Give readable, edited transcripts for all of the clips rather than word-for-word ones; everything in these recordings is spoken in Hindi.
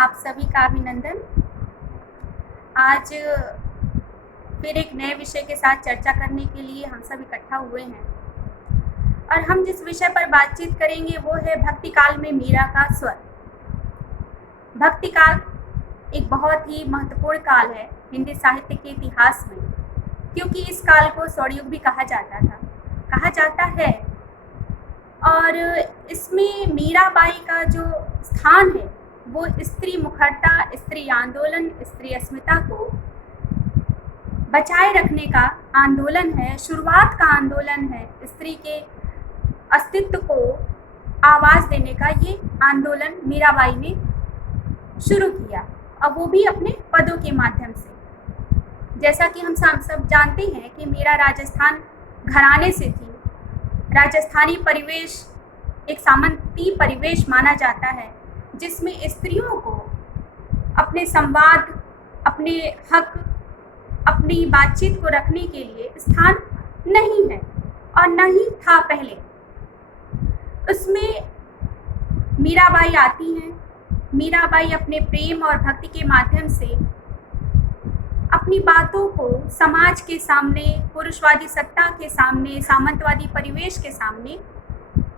आप सभी का अभिनंदन। आज फिर एक नए विषय के साथ चर्चा करने के लिए हम सब इकट्ठा हुए हैं और हम जिस विषय पर बातचीत करेंगे वो है भक्ति काल में मीरा का स्वर। भक्ति काल एक बहुत ही महत्वपूर्ण काल है हिंदी साहित्य के इतिहास में, क्योंकि इस काल को स्वर्णयुग भी कहा जाता है। और इसमें मीराबाई का जो स्थान है वो स्त्री मुखरता, स्त्री आंदोलन, स्त्री अस्मिता को बचाए रखने का आंदोलन है, शुरुआत का आंदोलन है। स्त्री के अस्तित्व को आवाज़ देने का ये आंदोलन मीराबाई ने शुरू किया, और वो भी अपने पदों के माध्यम से। जैसा कि हम सब जानते हैं कि मीरा राजस्थान घराने से थी। राजस्थानी परिवेश एक सामंती परिवेश माना जाता है, जिसमें स्त्रियों को अपने संवाद, अपने हक, अपनी बातचीत को रखने के लिए स्थान नहीं है और नहीं था पहले। उसमें मीराबाई आती हैं। मीराबाई अपने प्रेम और भक्ति के माध्यम से अपनी बातों को समाज के सामने, पुरुषवादी सत्ता के सामने, सामंतवादी परिवेश के सामने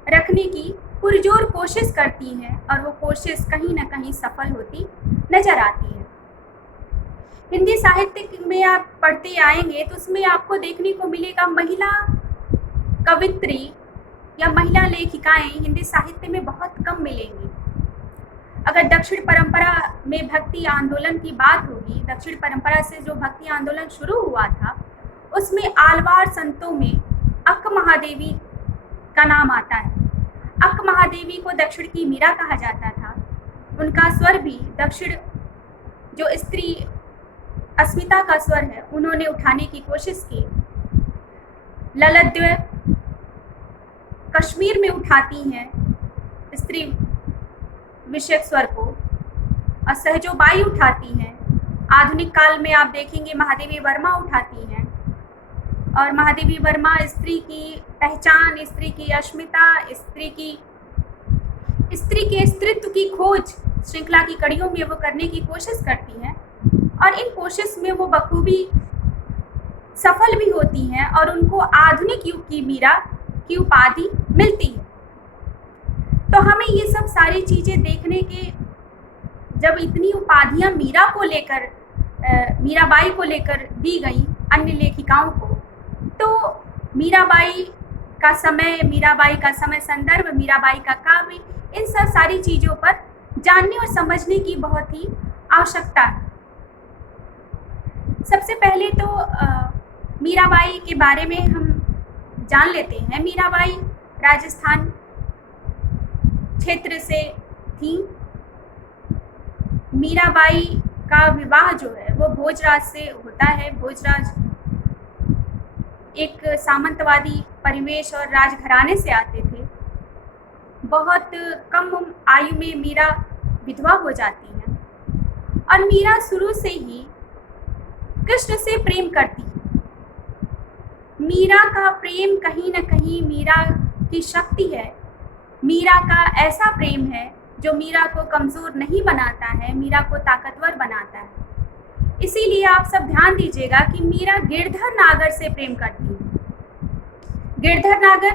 रखने की पुरजोर कोशिश करती हैं, और वो कोशिश कहीं ना कहीं सफल होती नजर आती है। हिंदी साहित्य में आप पढ़ते आएंगे तो उसमें आपको देखने को मिलेगा महिला कवित्री या महिला लेखिकाएं हिंदी साहित्य में बहुत कम मिलेंगी। अगर दक्षिण परंपरा में भक्ति आंदोलन की बात होगी, दक्षिण परंपरा से जो भक्ति आंदोलन शुरू हुआ था, उसमें आलवार संतों में अक्क महादेवी का नाम आता है। अक्क महादेवी को दक्षिण की मीरा कहा जाता था। उनका स्वर भी दक्षिण, जो स्त्री अस्मिता का स्वर है, उन्होंने उठाने की कोशिश की। ललद्य कश्मीर में उठाती हैं स्त्री विषयक स्वर को, और सहजोबाई उठाती हैं। आधुनिक काल में आप देखेंगे महादेवी वर्मा उठाती हैं, और महादेवी वर्मा स्त्री की पहचान, स्त्री की अस्मिता, स्त्री के अस्तित्व की खोज श्रृंखला की कड़ियों में वो करने की कोशिश करती हैं, और इन कोशिश में वो बखूबी सफल भी होती हैं, और उनको आधुनिक युग की मीरा की उपाधि मिलती है। तो हमें ये सब सारी चीज़ें देखने के, जब इतनी उपाधियां मीराबाई को लेकर दी गई अन्य लेखिकाओं को, तो मीराबाई का समय संदर्भ, मीराबाई का काव्य, इन सब सारी चीज़ों पर जानने और समझने की बहुत ही आवश्यकता है। सबसे पहले तो मीराबाई के बारे में हम जान लेते हैं। मीराबाई राजस्थान क्षेत्र से थी। मीराबाई का विवाह जो है वो भोजराज से होता है। भोजराज एक सामंतवादी परिवेश और राजघराने से आते थे। बहुत कम आयु में मीरा विधवा हो जाती हैं, और मीरा शुरू से ही कृष्ण से प्रेम करती है। मीरा का प्रेम कहीं न कहीं मीरा की शक्ति है। मीरा का ऐसा प्रेम है जो मीरा को कमज़ोर नहीं बनाता है, मीरा को ताकतवर बनाता है। इसीलिए आप सब ध्यान दीजिएगा कि मीरा गिरधर नागर से प्रेम करती है। गिरधर नागर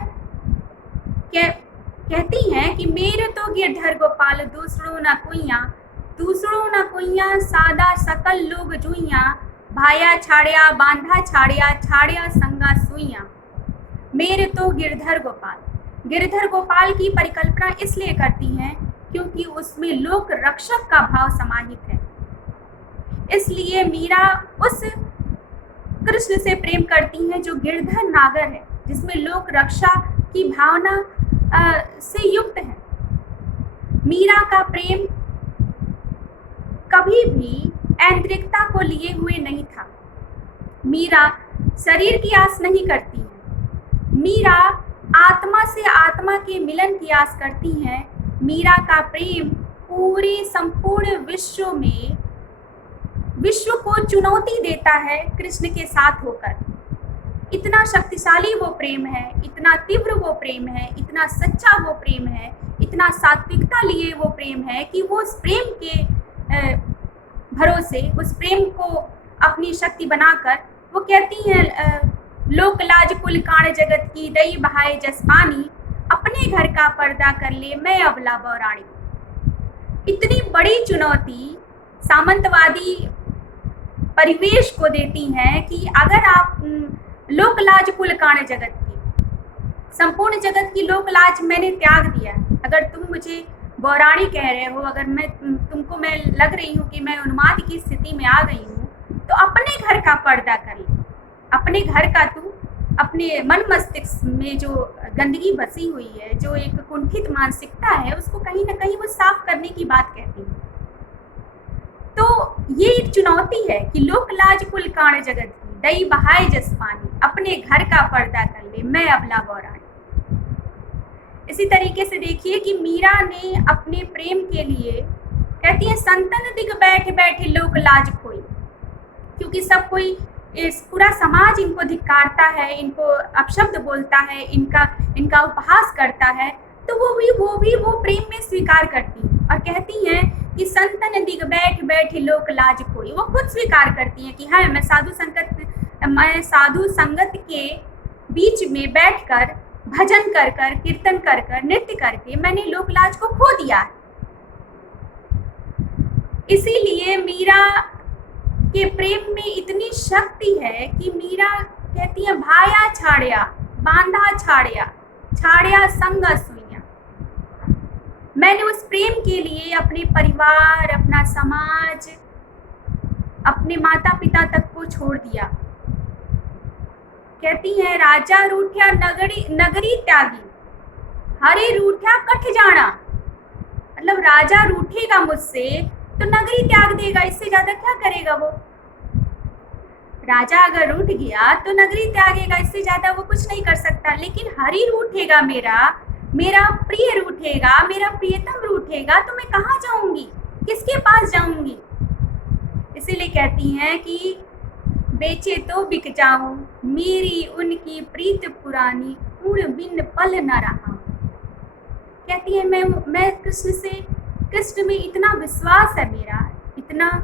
कहती हैं कि मेरे तो गिरधर गोपाल दूसरों न कुइया सादा सकल लोग जुइया, भाया छाड़िया बांधा छाड़िया संगा सुइया। मेरे तो गिरधर गोपाल की परिकल्पना इसलिए करती हैं क्योंकि उसमें लोक रक्षक का भाव समाहित है। इसलिए मीरा उस कृष्ण से प्रेम करती हैं जो गिरधर नागर है, जिसमें लोक रक्षा की भावना से युक्त है। मीरा का प्रेम कभी भी ऐन्द्रिकता को लिए हुए नहीं था। मीरा शरीर की आस नहीं करती है। मीरा आत्मा से आत्मा के मिलन की आस करती हैं। मीरा का प्रेम पूरे संपूर्ण विश्व को चुनौती देता है कृष्ण के साथ होकर। इतना शक्तिशाली वो प्रेम है, इतना तीव्र वो प्रेम है, इतना सच्चा वो प्रेम है, इतना सात्विकता लिए वो प्रेम है कि वो उस प्रेम के भरोसे, उस प्रेम को अपनी शक्ति बनाकर वो कहती हैं, लोक लाज कुल काण जगत की, दई बहाए जस पानी, अपने घर का पर्दा कर ले मैं अबला बौराणी। इतनी बड़ी चुनौती सामंतवादी परिवेश को देती हैं कि अगर आप लोक लाज कुल काण जगत की, संपूर्ण जगत की लोक लाज मैंने त्याग दिया, अगर तुम मुझे बौराणी कह रहे हो, अगर मैं तुमको मैं लग रही हूँ कि मैं उन्माद की स्थिति में आ गई हूँ, तो अपने घर का पर्दा कर ले। अपने घर का तू, अपने मन मस्तिष्क में जो गंदगी बसी हुई है, जो एक कुंठित मानसिकता है, उसको कहीं ना कहीं वो साफ करने की बात कहती है। तो ये एक चुनौती है कि लोक लाज कुल काण जगत की, दई बहाए जस पानी, अपने घर का पर्दा कर ले मैं अबला बौराणी। इसी तरीके से देखिए कि मीरा ने अपने प्रेम के लिए कहती है, संतन दिग बैठ बैठे लोक लाज खोई, क्योंकि सब कोई, इस पूरा समाज इनको धिक्कारता है, इनको अपशब्द बोलता है, इनका उपहास करता है, तो वो प्रेम में स्वीकार करती हैं और कहती हैं कि संतन दिग बैठ बैठे लोक लाज खोई। वो खुद स्वीकार करती हैं कि हाँ, मैं साधु संगत के बीच में बैठकर भजन कर कर, कीर्तन कर कर, नृत्य करके मैंने लोक लाज को खो दिया है। इसीलिए मीरा के प्रेम में इतनी शक्ति है कि मीरा कहती है, भाया छाड़िया बांधा छाड़िया, छाड़िया संगा सुइया। मैंने उस प्रेम के लिए अपने परिवार, अपना समाज, अपने माता पिता तक को छोड़ दिया। कहती है, राजा रूठ्या नगरी त्यागी, हरे रूठ्या कठ जाना। मतलब राजा रूठेगा मुझसे तो नगरी त्याग देगा, इससे ज्यादा क्या करेगा वो। राजा अगर रूठ गया तो नगरी त्यागेगा, इससे ज्यादा वो कुछ नहीं कर सकता। लेकिन हरि रूठेगा, मेरा प्रिय रूठेगा, मेरा प्रियतम रूठेगा, तो मैं कहाँ जाऊंगी, किसके पास जाऊंगी। इसीलिए कहती हैं कि बेचे तो बिक जाऊं, मेरी उनकी प्रीत पुरानी, उड़ बिन पल न रहा। कहती है, मैं कृष्ण में इतना विश्वास है मेरा, इतना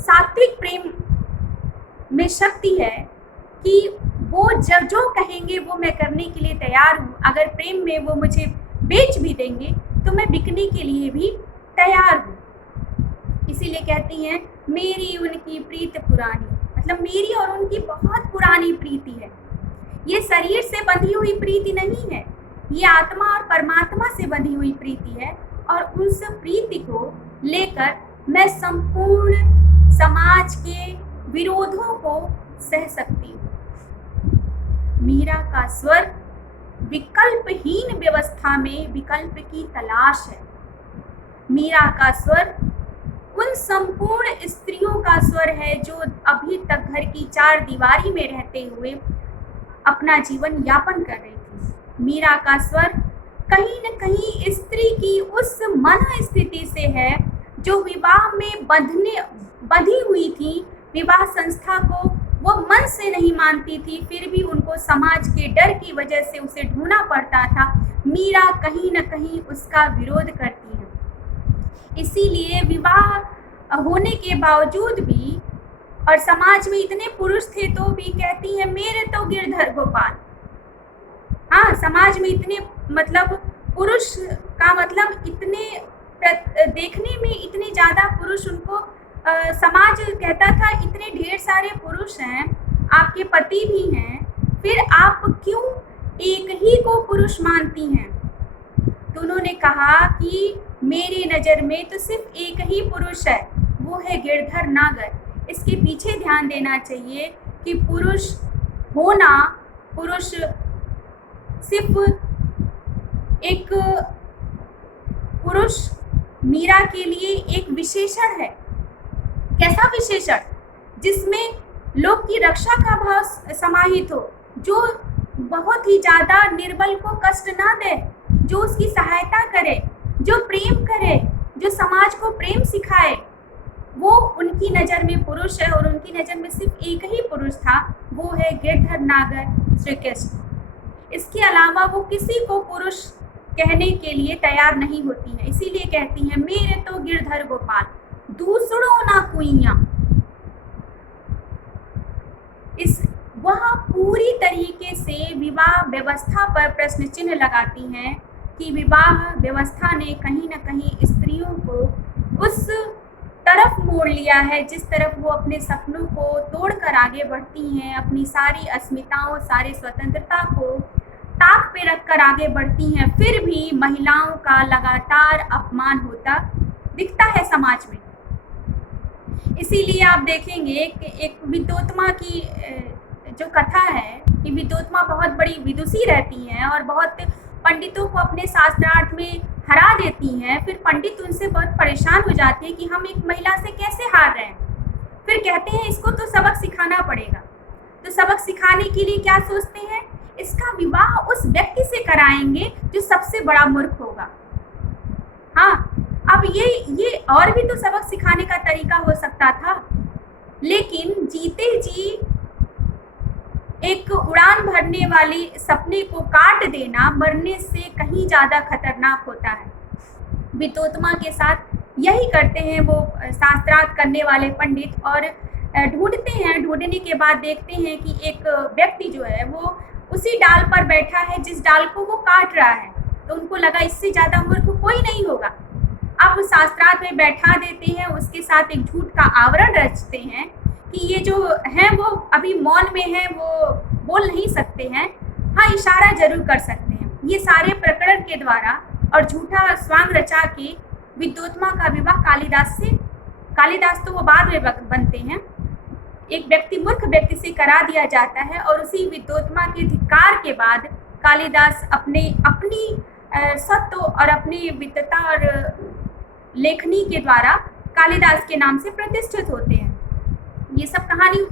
सात्विक प्रेम में शक्ति है कि वो जब जो कहेंगे वो मैं करने के लिए तैयार हूँ। अगर प्रेम में वो मुझे बेच भी देंगे तो मैं बिकने के लिए भी तैयार हूँ। इसीलिए कहती हैं, मेरी उनकी प्रीत पुरानी, मतलब मेरी और उनकी बहुत पुरानी प्रीति है। ये शरीर से बंधी हुई प्रीति नहीं है, ये आत्मा और परमात्मा से बंधी हुई प्रीति है। और उस प्रीति को लेकर मैं संपूर्ण समाज के विरोधों को सह सकती हूँ। मीरा का स्वर विकल्पहीन व्यवस्था में विकल्प की तलाश है। मीरा का स्वर उन संपूर्ण स्त्रियों का स्वर है जो अभी तक घर की चार दीवारी में रहते हुए अपना जीवन यापन कर रही थी। मीरा का स्वर कहीं न कहीं स्त्री की उस मन स्थिति से है जो विवाह में बंधी हुई थी। विवाह संस्था को वो मन से नहीं मानती थी, फिर भी उनको समाज के डर की वजह से उसे ढूंढना पड़ता था। मीरा कहीं न कहीं उसका विरोध करती है। इसीलिए विवाह होने के बावजूद भी और समाज में इतने पुरुष थे तो भी कहती है, मेरे तो गिरधर गोपाल। हाँ, समाज में इतने मतलब पुरुष का मतलब इतने देखने में इतने ज़्यादा पुरुष उनको समाज कहता था, इतने ढेर सारे पुरुष हैं, आपके पति भी हैं, फिर आप क्यों एक ही को पुरुष मानती हैं। तो उन्होंने कहा कि मेरी नज़र में तो सिर्फ एक ही पुरुष है, वो है गिरधर नागर। इसके पीछे ध्यान देना चाहिए कि पुरुष होना, पुरुष सिर्फ एक पुरुष मीरा के लिए एक विशेषण है। कैसा विशेषण? जिसमें लोग की रक्षा का भाव समाहित हो, जो बहुत ही ज़्यादा निर्बल को कष्ट ना दे, जो उसकी सहायता करे, जो प्रेम करे, जो समाज को प्रेम सिखाए, वो उनकी नज़र में पुरुष है। और उनकी नज़र में सिर्फ एक ही पुरुष था, वो है गिरधर नागर श्री कृष्ण। इसके अलावा वो किसी को पुरुष कहने के लिए तैयार नहीं होती हैं। इसीलिए कहती हैं मेरे तो गिरधर गोपाल दूसरों ना कुइयां। वह पूरी तरीके से विवाह व्यवस्था पर प्रश्न चिन्ह लगाती हैं कि विवाह व्यवस्था ने कहीं न कहीं स्त्रियों को उस तरफ मोड़ लिया है जिस तरफ वो अपने सपनों को तोड़कर आगे बढ़ती हैं, अपनी सारी अस्मिताओं, सारी स्वतंत्रता को ताक पे रखकर आगे बढ़ती हैं, फिर भी महिलाओं का लगातार अपमान होता दिखता है समाज में। इसीलिए आप देखेंगे कि एक विद्योत्मा की जो कथा है कि विद्योत्मा बहुत बड़ी विदुषी रहती हैं और बहुत पंडितों को अपने शास्त्रार्थ में हरा देती हैं। फिर पंडित उनसे बहुत परेशान हो जाते हैं कि हम एक महिला से कैसे हार रहे हैं। फिर कहते हैं इसको तो सबक सिखाना पड़ेगा। तो सबक सिखाने के लिए क्या सोचते हैं, इसका विवाह उस व्यक्ति से कराएंगे जो सबसे बड़ा मूर्ख होगा। हाँ, अब ये और भी तो सबक सिखाने का तरीका हो सकता था, लेकिन जीते जी एक उड़ान भरने वाली सपने को काट देना मरने से कहीं ज़्यादा खतरनाक होता है। विद्योत्मा के साथ यही करते हैं वो शास्त्रार्थ करने वाले पंडित, और ढूंढते हैं। ढूंढने के बाद देखते हैं कि एक व्यक्ति जो है वो उसी डाल पर बैठा है जिस डाल को वो काट रहा है। तो उनको लगा इससे ज़्यादा मूर्ख कोई नहीं होगा। अब शास्त्रार्थ में बैठा देते हैं, उसके साथ एक झूठ का आवरण रचते हैं कि ये जो हैं वो अभी मौन में हैं, वो बोल नहीं सकते हैं, हाँ इशारा जरूर कर सकते हैं। ये सारे प्रकरण के द्वारा और झूठा स्वांग रचा के विद्योत्मा का विवाह कालिदास से, कालिदास तो वो बाद में बनते हैं, एक व्यक्ति मूर्ख व्यक्ति से करा दिया जाता है। और उसी विद्योत्मा के धिक्कार के बाद कालिदास अपनी सत्व और अपनी विद्वता और लेखनी के द्वारा कालिदास के नाम से प्रतिष्ठित होते हैं। ये सब कहानी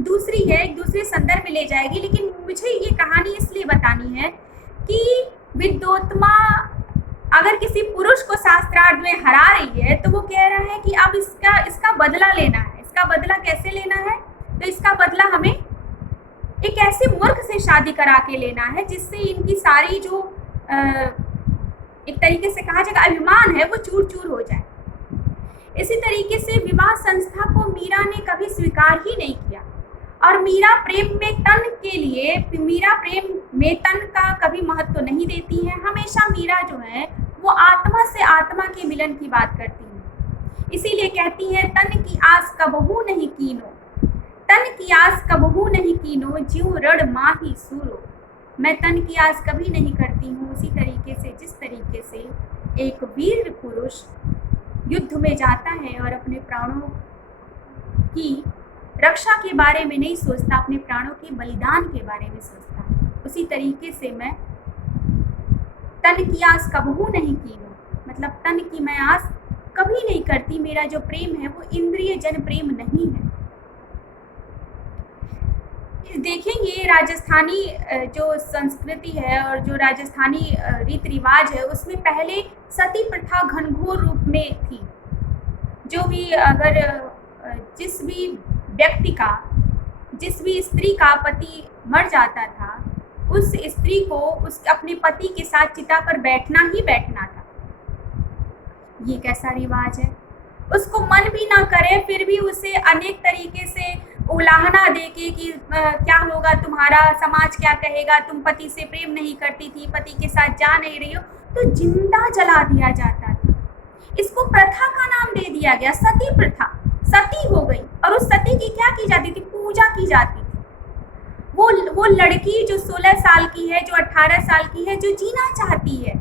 दूसरी है, एक दूसरे संदर्भ में ले जाएगी, लेकिन मुझे ये कहानी इसलिए बतानी है कि विद्योत्मा अगर किसी पुरुष को शास्त्रार्थ में हरा रही है तो वो कह रहा है कि अब इसका बदला लेना है। इसका बदला कैसे लेना है, तो इसका बदला हमें एक ऐसे मूर्ख से शादी करा के लेना है जिससे इनकी सारी जो एक तरीके से कहा जाएगा अभिमान है वो चूर चूर हो जाए। इसी तरीके से विवाह संस्था को मीरा ने कभी स्वीकार ही नहीं किया, और मीरा प्रेम में तन का कभी महत्व नहीं देती है। हमेशा मीरा जो है वो आत्मा से आत्मा के मिलन की बात करती है। इसीलिए कहती है तन की आस कबहू नहीं कीनो, तन की आस कबहू नहीं कीनो, ज्यों रण माही सूरो। मैं तन की आस कभी नहीं करती हूँ, उसी तरीके से जिस तरीके से एक वीर पुरुष युद्ध में जाता है और अपने प्राणों की रक्षा के बारे में नहीं सोचता, अपने प्राणों के बलिदान के बारे में सोचता है, उसी तरीके से मैं तन की आस कबहू नहीं कीनो, मतलब तन की मैं आस कभी नहीं करती। मेरा जो प्रेम है वो इंद्रिय जन प्रेम नहीं है। देखेंगे राजस्थानी जो संस्कृति है और जो राजस्थानी रीति रिवाज है उसमें पहले सती प्रथा घनघोर रूप में थी। जो भी अगर जिस भी स्त्री का पति मर जाता था उस स्त्री को अपने पति के साथ चिता पर बैठना ही बैठना था। ये कैसा रिवाज है, उसको मन भी ना करे फिर भी उसे अनेक तरीके से उलाहना देके कि क्या होगा तुम्हारा, समाज क्या कहेगा, तुम पति से प्रेम नहीं करती थी, पति के साथ जा नहीं रही हो, तो जिंदा जला दिया जाता था। इसको प्रथा का नाम दे दिया गया, सती प्रथा, सती हो गई। और उस सती की क्या की जाती थी, पूजा की जाती थी। वो लड़की जो 16 साल की है, जो 18 साल की है, जो जीना चाहती है,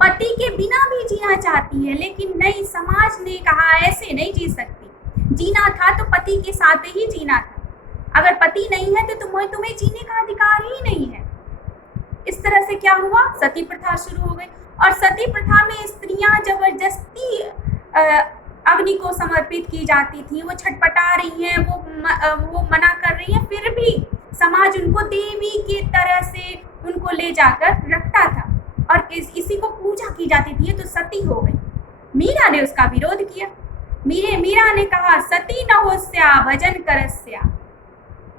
पति के बिना भी जीना चाहती है, लेकिन नहीं, समाज ने कहा ऐसे नहीं जी सकती। जीना था तो पति के साथ ही जीना था, अगर पति नहीं है तो तुम्हें जीने का अधिकार ही नहीं है। इस तरह से क्या हुआ, सती प्रथा शुरू हो गई। और सती प्रथा में स्त्रियां जबरदस्ती अग्नि को समर्पित की जाती थी। वो छटपटा रही हैं, वो मना कर रही हैं, फिर भी समाज उनको देवी की तरह से उनको ले जाकर रखता था और इसी को पूजा की जाती थी। तो सती हो गई। मीरा ने उसका विरोध किया। मीरा ने कहा सती न होस्या भजन करस्या।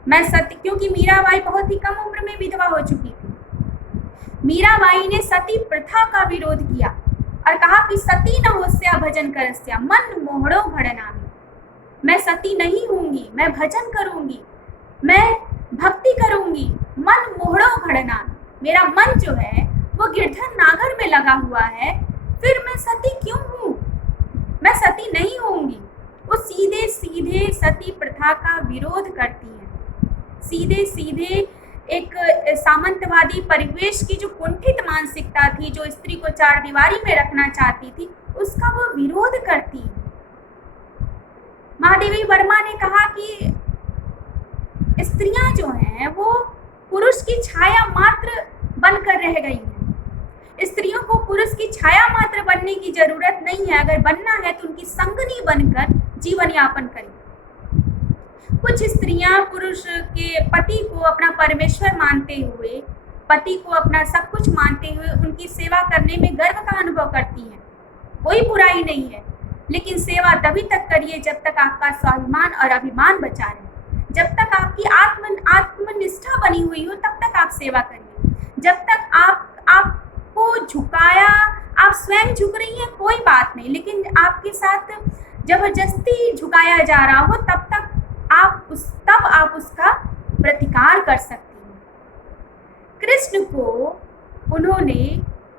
मैं सती, क्योंकि मीराबाई बहुत ही कम उम्र में विधवा हो चुकी थी। मीराबाई ने सती प्रथा का विरोध किया और कहा कि सती न होस्या भजन करस्या मन मोहड़ो घड़नामी। मैं सती नहीं होंगी, मैं भजन करूंगी, मैं भक्ति करूंगी, मन मोहड़ो घड़नामी। मेरा मन जो है वो गिरधर नागर में लगा हुआ है, फिर मैं सती क्यों हूँ? मैं सती नहीं होंगी। वो सीधे सीधे सती प्रथा का विरोध करती है। सीधे सीधे एक सामंतवादी परिवेश की जो कुंठित मानसिकता थी, जो स्त्री को चार दीवारी में रखना चाहती थी, उसका वो विरोध करती है। महादेवी वर्मा ने कहा कि स्त्रियां जो हैं वो पुरुष की छाया मात्र बनकर रह गई हैं। स्त्रियों को पुरुष की छाया मात्र बनने की जरूरत नहीं है, अगर बनना है तो उनकी संगनी बनकर जीवन यापन करें। कुछ स्त्रियां पुरुष के पति को अपना परमेश्वर मानते हुए, पति को अपना सब कुछ मानते हुए उनकी सेवा करने में गर्व का अनुभव करती हैं। कोई बुराई नहीं है, लेकिन सेवा तभी तक करिए जब तक आपका स्वाभिमान और अभिमान बचा रहे। जब तक आपकी आत्मनिष्ठा बनी हुई हो तब तक आप सेवा करिए। जब तक आपको झुकाया, आप स्वयं झुक रही हैं कोई बात नहीं, लेकिन आपके साथ जबरदस्ती झुकाया जा रहा हो तब आप उसका प्रतिकार कर सकती हैं। कृष्ण को उन्होंने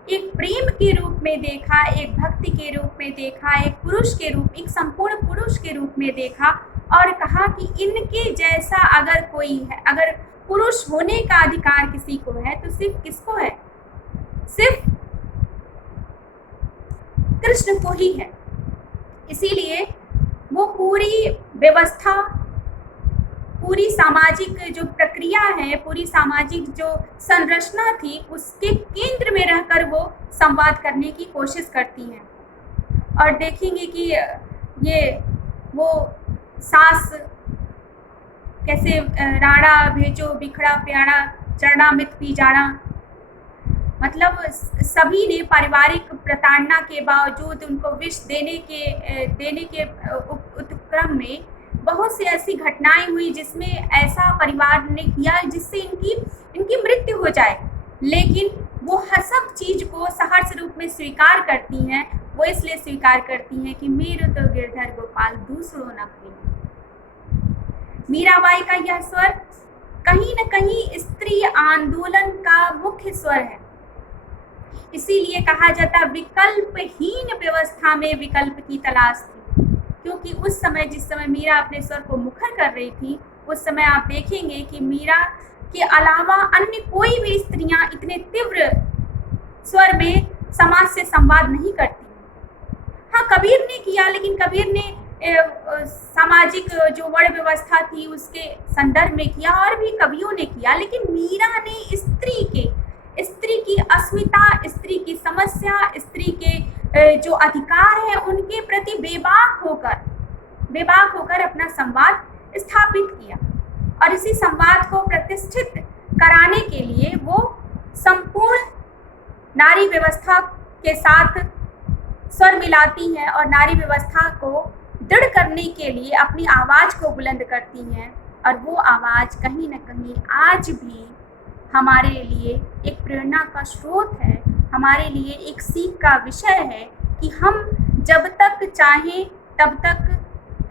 एक प्रेम के रूप में देखा, एक भक्ति के रूप में देखा, एक संपूर्ण पुरुष के रूप में देखा और कहा कि इनके जैसा अगर कोई है, अगर पुरुष होने का अधिकार किसी को है तो सिर्फ किसको है? सिर्फ कृष्ण को ही है। इसीलिए वो पूरी व्यवस्था, पूरी सामाजिक जो प्रक्रिया है, पूरी सामाजिक जो संरचना थी, उसके केंद्र में रहकर वो संवाद करने की कोशिश करती हैं। और देखेंगे कि ये वो सास कैसे राड़ा भेजो बिखड़ा प्यारा चरणामृत पी जाना, मतलब सभी ने पारिवारिक प्रताड़ना के बावजूद उनको विष देने के उपक्रम में बहुत सी ऐसी घटनाएं हुई जिसमें ऐसा परिवार ने किया जिससे इनकी मृत्यु हो जाए, लेकिन वो हर सब चीज को सहर्ष रूप में स्वीकार करती हैं। वो इसलिए स्वीकार करती हैं कि मेरे तो गिरधर गोपाल दूसरों न प्रिय। मीराबाई का यह स्वर कहीं न कहीं स्त्री आंदोलन का मुख्य स्वर है। इसीलिए कहा जाता विकल्पहीन व्यवस्था में विकल्प की तलाश थी, क्योंकि उस समय जिस समय मीरा अपने स्वर को मुखर कर रही थी, उस समय आप देखेंगे कि मीरा के अलावा अन्य कोई भी स्त्रियां इतने तीव्र स्वर में समाज से संवाद नहीं करती। हाँ, कबीर ने किया, लेकिन कबीर ने सामाजिक जो वर्ण व्यवस्था थी उसके संदर्भ में किया और भी कवियों ने किया, लेकिन मीरा ने स्त्री की अस्मिता, स्त्री की समस्या, स्त्री के जो अधिकार है उनके प्रति बेबाक होकर अपना संवाद स्थापित किया। और इसी संवाद को प्रतिष्ठित कराने के लिए वो संपूर्ण नारी व्यवस्था के साथ स्वर मिलाती हैं और नारी व्यवस्था को दृढ़ करने के लिए अपनी आवाज़ को बुलंद करती हैं। और वो आवाज़ कहीं न कहीं आज भी हमारे लिए एक प्रेरणा का स्रोत है, हमारे लिए एक सीख का विषय है कि हम जब तक चाहें तब तक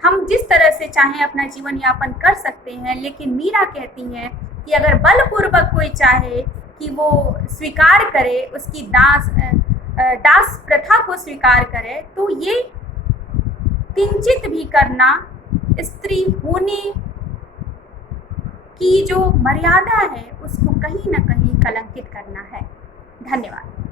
हम जिस तरह से चाहें अपना जीवन यापन कर सकते हैं। लेकिन मीरा कहती हैं कि अगर बलपूर्वक कोई चाहे कि वो स्वीकार करे, उसकी दास प्रथा को स्वीकार करे, तो ये किंचित भी करना स्त्री होने की जो मर्यादा है उसको कहीं न कहीं कलंकित करना है। धन्यवाद।